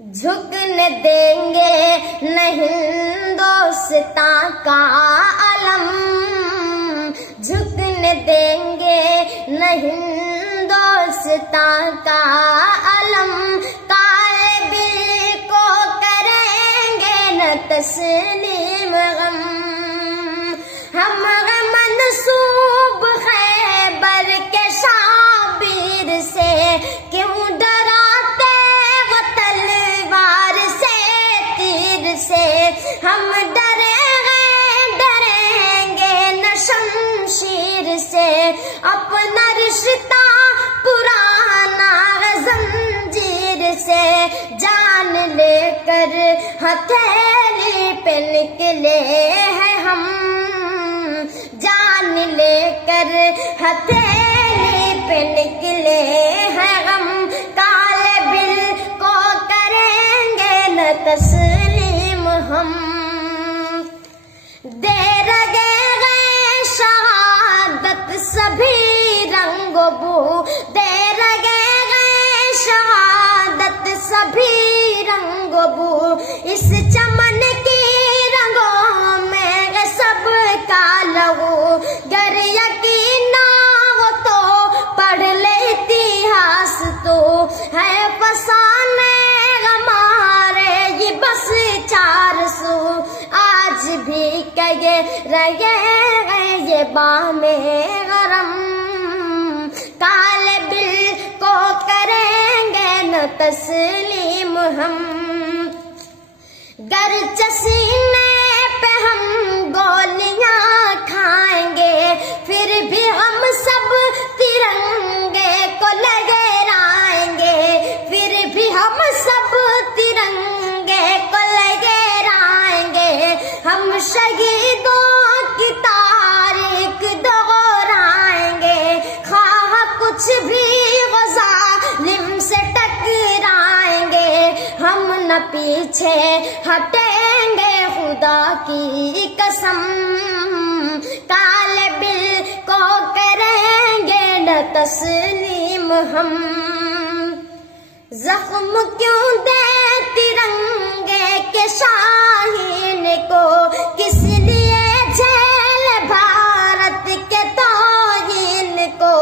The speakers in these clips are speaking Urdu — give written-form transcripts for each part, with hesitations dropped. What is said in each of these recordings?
جھکنے دیں گے نہ ہندوستاں کا علم، جھکنے دیں گے نہ ہندوستاں کا علم، کالے بل کو کریں گے نہ تسلیم غم، ہم منسوب خیبر کے شابیر سے کیوں ڈراتے وہ تلوار سے تیر سے، ہم ڈریں گے نہ شمشیر سے، اپنا رشتہ پرانا زنجیر سے، جان لے کر ہتھیلی پہ نکلے ہیں ہم، جان لے کر ہتھیلی پہ نکلے ہیں ہم، کالے بل کو کریں گے نہ تسلیم ہم، دے رہے ہیں شہادت سبھی رنگ و بو، دے رہے ہیں شہادت سبھی رنگ و بو، اس چمن کی رنگوں میں سب کا لہو، گر یقین نہ ہو تو پڑھ لے اتہاس، تو ہے فسانے ہمارے یہ بس 400، آج بھی کہے رہے ہیں یہ بام غرم، کالے بل کو کریں گے نہ تسلیم ہم، گرچہ سینے پہ ہم گولیاں کھائیں گے، پھر بھی ہم سب ترنگے کو لہرائیں گے، پھر بھی ہم سب ترنگے کو لہرائیں گے، ہم شہیدوں کی تاریخ دہرائیں گے، خواہ کچھ بھی ظالم سے ٹکرائیں گے، ہم نہ پیچھے ہٹیں گے خدا کی قسم، کالے بل کو کریں گے نہ تسلیم ہم، زخم کیوں دے ترنگے کے شاہین کو، کس لیے جھیل بھارت کے توہین کو،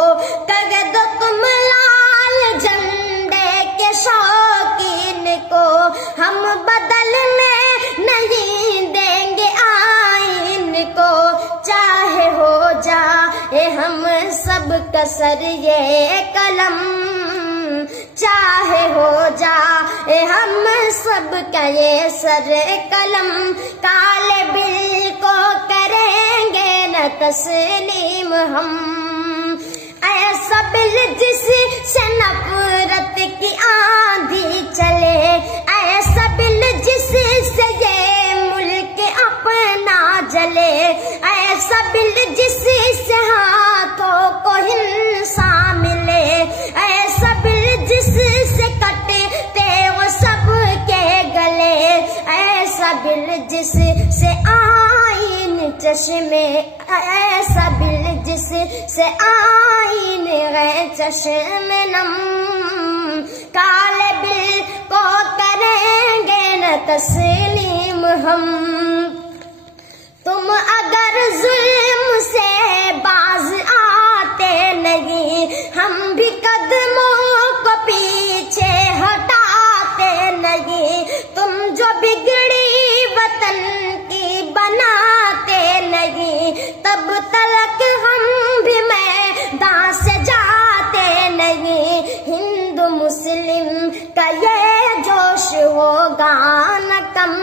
کر دو تم لال جھنڈے کے شوقین کو، ہم بدلنے نہیں دیں گے آئین کو، چاہے ہو جائے ہم سب کا سر یہ قلم، چاہے ہو جائے ہم سب کا یہ سر قلم، کالے بل کو کریں گے نہ تسلیم ہم، ایسا بل جس سے نفرت کی آندھی چلے، ایسا بل جس سے یہ ملک اپنا جلے، ایسا بل جس سے ہاتھوں کو ہنسا ملے، ایسا بل جس سے کٹتے وہ سب کے گلے، ایسا بل جس سے آئین چشمے، ایسا بل جس سے آئین گئے چشم نم، کالے بل کو کریں گے نہ تسلیم ہم، تم اگر ظلم سے باز آتے نہیں، ہم بھی قدموں کو پیچھے ہٹاتے نہیں، تم جو بگڑی وطن کی بناتے نہیں، تب تلک ہم بھی میدان سے جاتے نہیں، ہندو مسلم کا یہ جوش ہوگا نہ کم،